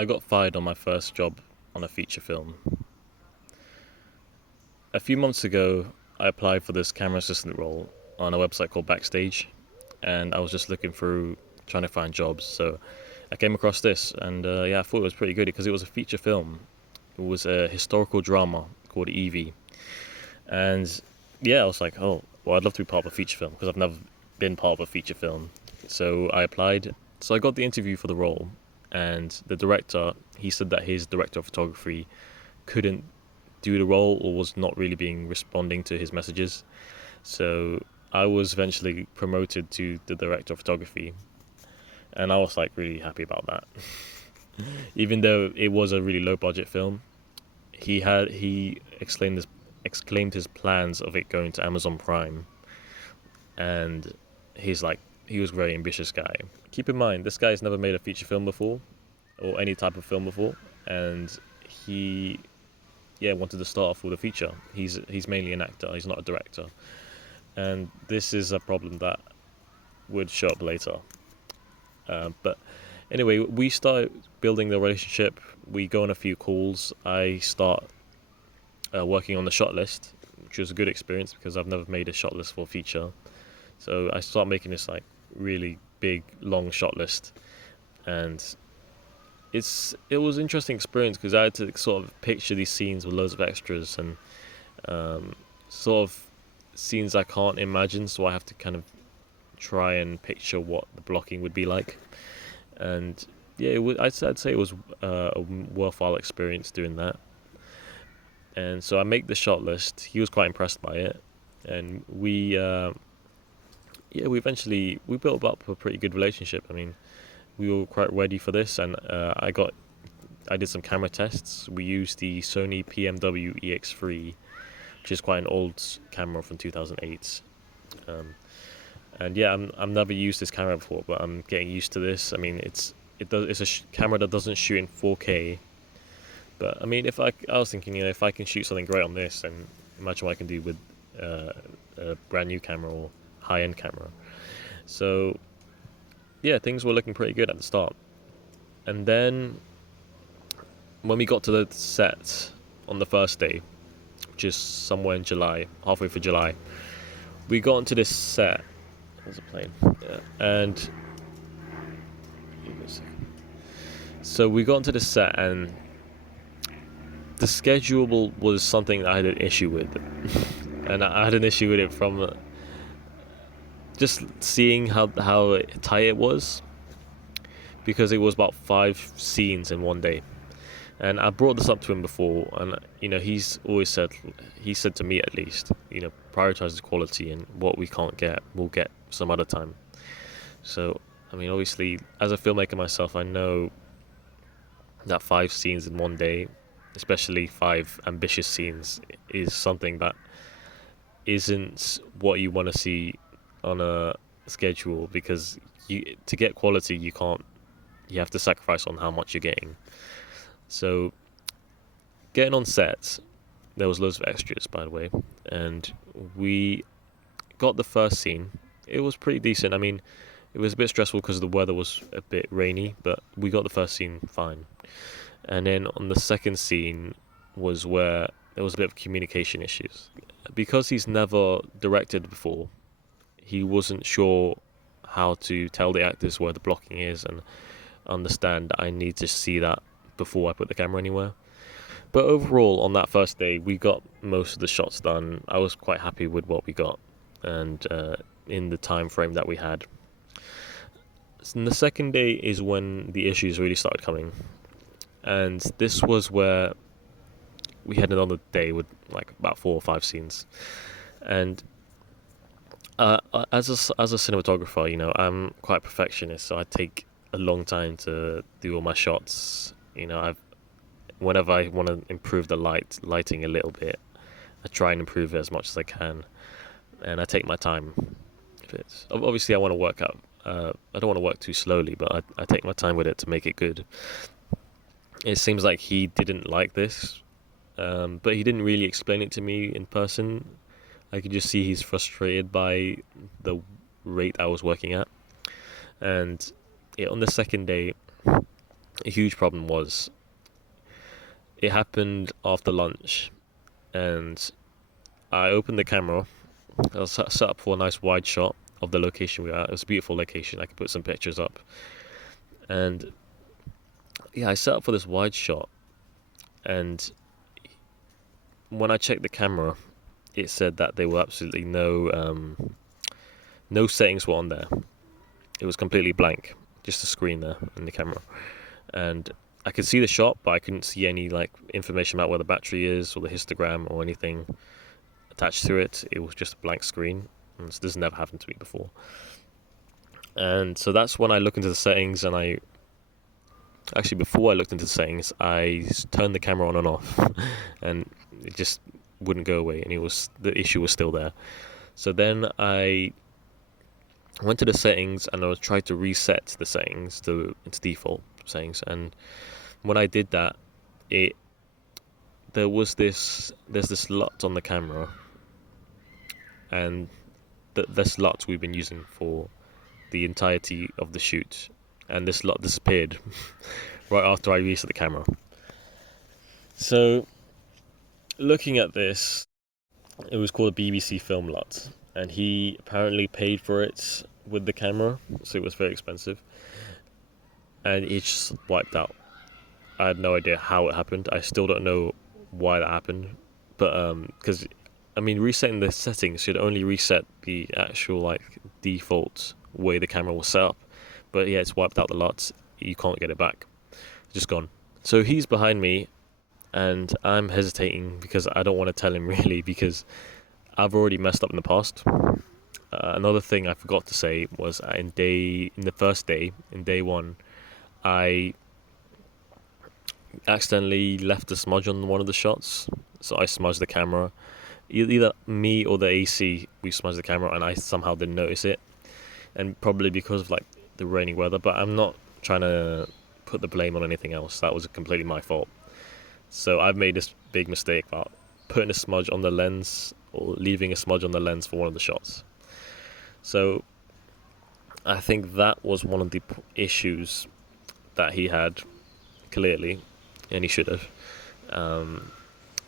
I got fired on my first job on a feature film. A few months ago, I applied for this camera assistant role on a website called Backstage, and I was just looking through trying to find jobs. So I came across this, and I thought it was pretty good because it was a feature film. It was a historical drama called Evie, and I was like, oh, well, I'd love to be part of a feature film because I've never been part of a feature film. So I applied. So I got the interview for the role, and the director, he said that his director of photography couldn't do the role or was not really being responding to his messages. So I was eventually promoted to the director of photography, and I was like really happy about that. Even though it was a really low budget film, he exclaimed his plans of it going to Amazon Prime, and he was a very ambitious guy. Keep in mind, this guy's never made a feature film before, or any type of film before, and he wanted to start off with a feature. He's mainly an actor. He's not a director, and this is a problem that would show up later. But anyway, we start building the relationship. We go on a few calls. I start working on the shot list, which was a good experience because I've never made a shot list for a feature. So I start making this like really big, long shot list, and it was an interesting experience because I had to sort of picture these scenes with loads of extras and sort of scenes I can't imagine, so I have to kind of try and picture what the blocking would be like. And I'd say it was a worthwhile experience doing that. And so I make the shot list. He was quite impressed by it, and we built up a pretty good relationship. I mean, we were quite ready for this, and I did some camera tests. We used the Sony PMW EX3, which is quite an old camera from 2008. I've never used this camera before, but I'm getting used to this. I mean, it's a camera that doesn't shoot in 4K, but I mean, I was thinking, if I can shoot something great on this, then imagine what I can do with a brand new camera or high end camera. So things were looking pretty good at the start, and then when we got to the set on the first day, which is somewhere in July, halfway through July, we got into this set. There's a plane. Yeah. And so we got into the set, and the schedule was something I had an issue with. And I had an issue with it from just seeing how tight it was, because it was about 5 scenes in one day. And I brought this up to him before, and he's always said to me at least, prioritize the quality, and what we can't get, we'll get some other time. So, I mean, obviously, as a filmmaker myself, I know that 5 scenes in one day, especially 5 ambitious scenes, is something that isn't what you want to see on a schedule, because to get quality, you have to sacrifice on how much you're getting. So, getting on set, there was loads of extras, by the way, and we got the first scene. It was pretty decent. I mean, it was a bit stressful because the weather was a bit rainy, but we got the first scene fine. And then on the second scene was where there was a bit of communication issues. Because he's never directed before, he wasn't sure how to tell the actors where the blocking is and understand that I need to see that before I put the camera anywhere. But overall, on that first day, we got most of the shots done. I was quite happy with what we got, and in the time frame that we had. And the second day is when the issues really started coming, and this was where we had another day with like about 4 or 5 scenes. And as a cinematographer, I'm quite a perfectionist, so I take a long time to do all my shots. Whenever I want to improve the lighting a little bit, I try and improve it as much as I can, and I take my time. Obviously, I want to work out. I don't want to work too slowly, but I take my time with it to make it good. It seems like he didn't like this, but he didn't really explain it to me in person. I could just see he's frustrated by the rate I was working at. And on the second day, a huge problem was it happened after lunch, and I opened the camera. I was set up for a nice wide shot of the location we were at. It was a beautiful location. I could put some pictures up, and yeah, I set up for this wide shot, and when I checked the camera, it said that there were absolutely no settings were on there. It was completely blank, just a screen there in the camera, and I could see the shot, but I couldn't see any like information about where the battery is or the histogram or anything attached to it. It was just a blank screen, and this never happened to me before. And so that's when I look into the settings, and I actually, before I looked into the settings, I turned the camera on and off, and it just wouldn't go away, and the issue was still there. So then I went to the settings, and I was trying to reset the settings to its default settings. And when I did that, there's this LUT on the camera, and this LUT we've been using for the entirety of the shoot, and this LUT disappeared right after I reset the camera. So looking at this, it was called a BBC Film LUT, and he apparently paid for it with the camera, so it was very expensive, and it just wiped out. I had no idea how it happened. I still don't know why that happened, but because resetting the settings should only reset the actual like default way the camera was set up, but yeah, it's wiped out the LUT. You can't get it back. It's just gone. So he's behind me, and I'm hesitating because I don't want to tell him really, because I've already messed up in the past. Another thing I forgot to say was in the first day, in day one, I accidentally left a smudge on one of the shots, so I smudged the camera. Either me or the AC, we smudged the camera, and I somehow didn't notice it, and probably because of like the rainy weather. But I'm not trying to put the blame on anything else. That was completely my fault. So I've made this big mistake about putting a smudge on the lens or leaving a smudge on the lens for one of the shots. So I think that was one of the issues that he had, clearly, and he should have.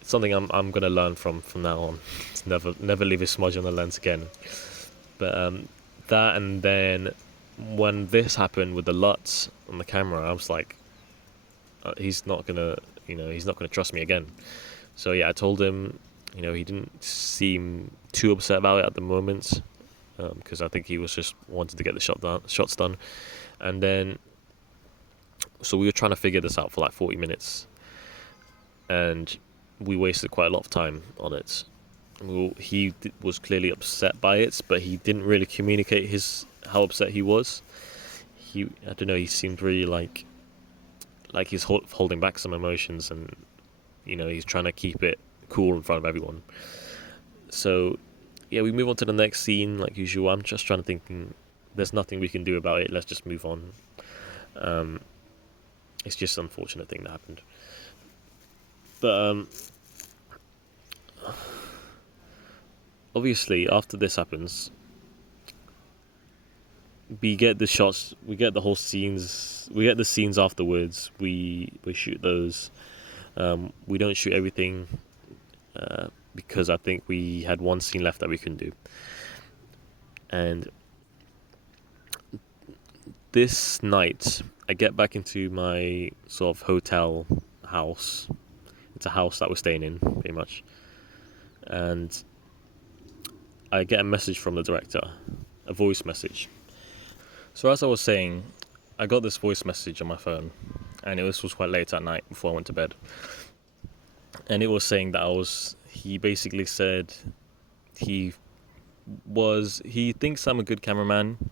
It's something I'm gonna learn from now on. Never leave a smudge on the lens again. But that, and then when this happened with the LUTs on the camera, I was like, he's not gonna trust me again. So yeah, I told him. He didn't seem too upset about it at the moment, because I think he was just wanted to get the shots done. And then, so we were trying to figure this out for like 40 minutes, and we wasted quite a lot of time on it. He was clearly upset by it, but he didn't really communicate how upset he was. I don't know, he seemed really like he's holding back some emotions, and he's trying to keep it cool in front of everyone. So yeah, we move on to the next scene like usual. I'm just trying to think, there's nothing we can do about it, let's just move on. It's just an unfortunate thing that happened. But obviously after this happens, we get the shots, we get the whole scenes, we get the scenes afterwards, we shoot those. We don't shoot everything, because I think we had one scene left that we couldn't do. And this night, I get back into my sort of hotel house. It's a house that we're staying in, pretty much. And I get a message from the director, a voice message. So as I was saying, I got this voice message on my phone, and this was quite late at night before I went to bed. And it was saying that he basically said he thinks I'm a good cameraman,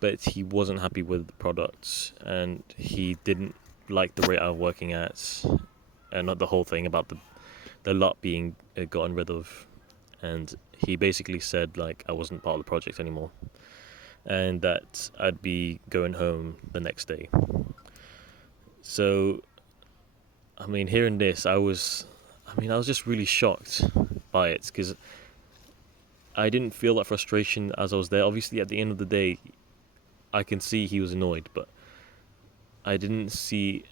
but he wasn't happy with the product, and he didn't like the rate I'm working at, and not the whole thing about the LUT being gotten rid of. And he basically said like I wasn't part of the project anymore, and that I'd be going home the next day. So hearing this, I was just really shocked by it, because I didn't feel that frustration as I was there. Obviously, at the end of the day, I can see he was annoyed, but I didn't see.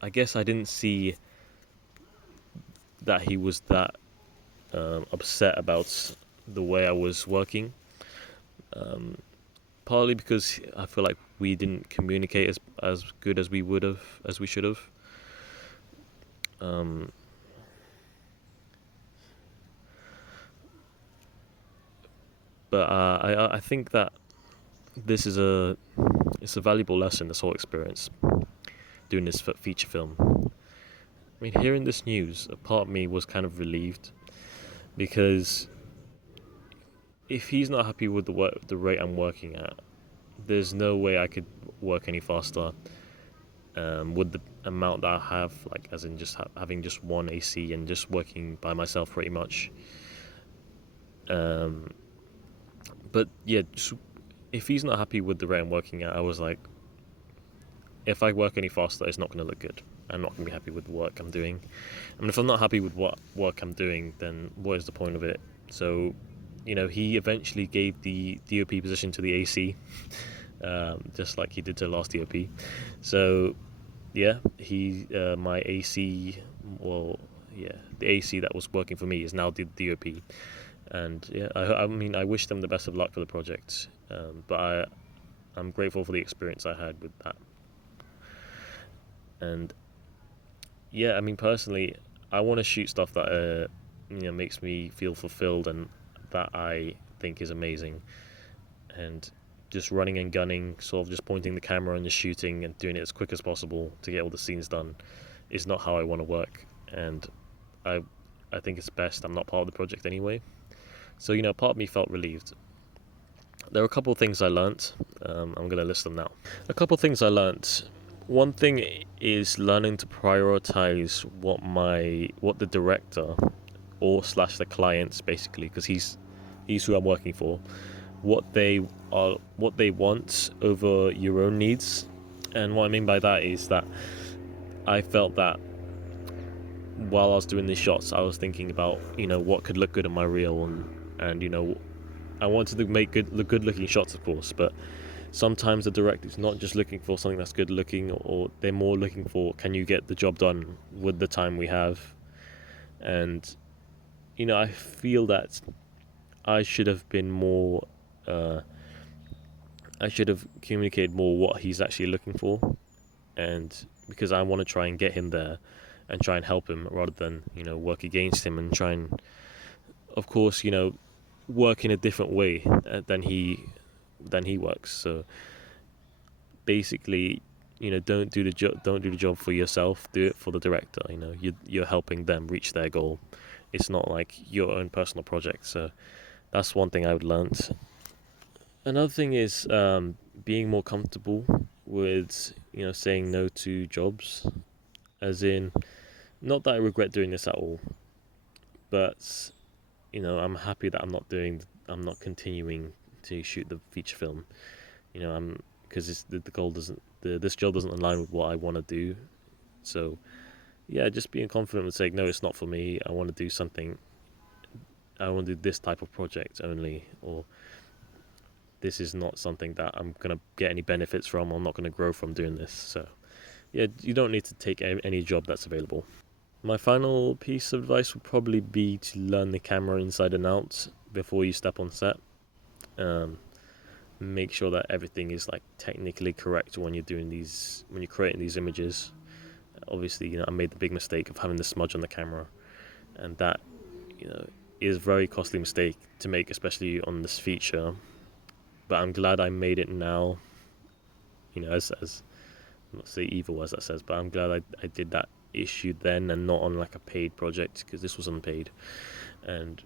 I guess I didn't see that he was that upset about the way I was working. Um, Partly because I feel like we didn't communicate as good as we should have. Um, but I think that this is it's a valuable lesson. This whole experience doing this feature film. I mean, hearing this news, a part of me was kind of relieved because if he's not happy with the rate I'm working at, there's no way I could work any faster. With the amount that I have, like as in just having just one AC and just working by myself pretty much. Um, but yeah, just, if he's not happy with the rate I'm working at, I was like, if I work any faster, it's not going to look good. I'm not going to be happy with the work I'm doing. I mean, if I'm not happy with what work I'm doing, then what is the point of it? So, he eventually gave the DOP position to the AC, just like he did to the last DOP. So, yeah, my AC, well, yeah, the AC that was working for me is now the DOP. And yeah, I mean, I wish them the best of luck for the project. But I'm grateful for the experience I had with that. And yeah, I mean, personally, I want to shoot stuff that makes me feel fulfilled and that I think is amazing. And just running and gunning, sort of just pointing the camera and just shooting and doing it as quick as possible to get all the scenes done, is not how I want to work. And I I think it's best I'm not part of the project anyway. So part of me felt relieved. There are a couple of things I learnt. I'm going to list them now. A couple of things I learnt. One thing is learning to prioritize what the director or slash the clients, basically, because he's who I'm working for, what they want over your own needs. And what I mean by that is that I felt that while I was doing these shots, I was thinking about what could look good in my reel, and I wanted to make good looking shots, of course, but sometimes the director's not just looking for something that's good looking, or they're more looking for, can you get the job done with the time we have? And I feel that I should have been more I should have communicated more what he's actually looking for, and because I want to try and get him there and try and help him rather than work against him and try and, of course, work in a different way than he works. So basically, don't do the job for yourself. Do it for the director. You're helping them reach their goal. It's not like your own personal project. So that's one thing I've learned. Another thing is being more comfortable with saying no to jobs, as in, not that I regret doing this at all, but I'm happy that I'm not continuing to shoot the feature film. Because the goal this job doesn't align with what I want to do. So yeah, just being confident and saying no, it's not for me. I want to do something. I want to do this type of project only, or this is not something that I'm gonna get any benefits from. I'm not gonna grow from doing this. So yeah, you don't need to take any job that's available. My final piece of advice would probably be to learn the camera inside and out before you step on set. Make sure that everything is like technically correct when you're creating these images. Obviously, I made the big mistake of having the smudge on the camera, and that is a very costly mistake to make, especially on this feature. But I'm glad I made it now. As I'm not say evil as that says, but I'm glad I did that issue then and not on like a paid project, because this was unpaid. And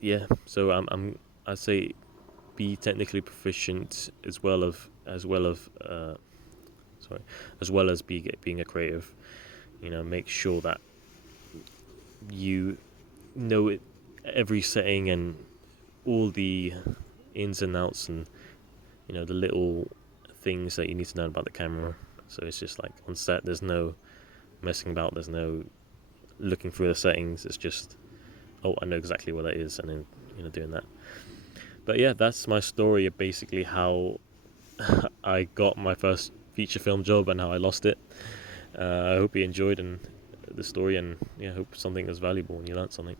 yeah, so I'd say be technically proficient as well as being a creative. Make sure that you know it, every setting and all the ins and outs, and the little things that you need to know about the camera. So it's just like on set, there's no messing about, there's no looking through the settings. It's just, oh, I know exactly what that is, and then doing that. But yeah, that's my story of basically how I got my first feature film job and how I lost it. I hope you enjoyed the story, and yeah, I hope something was valuable and you learned something.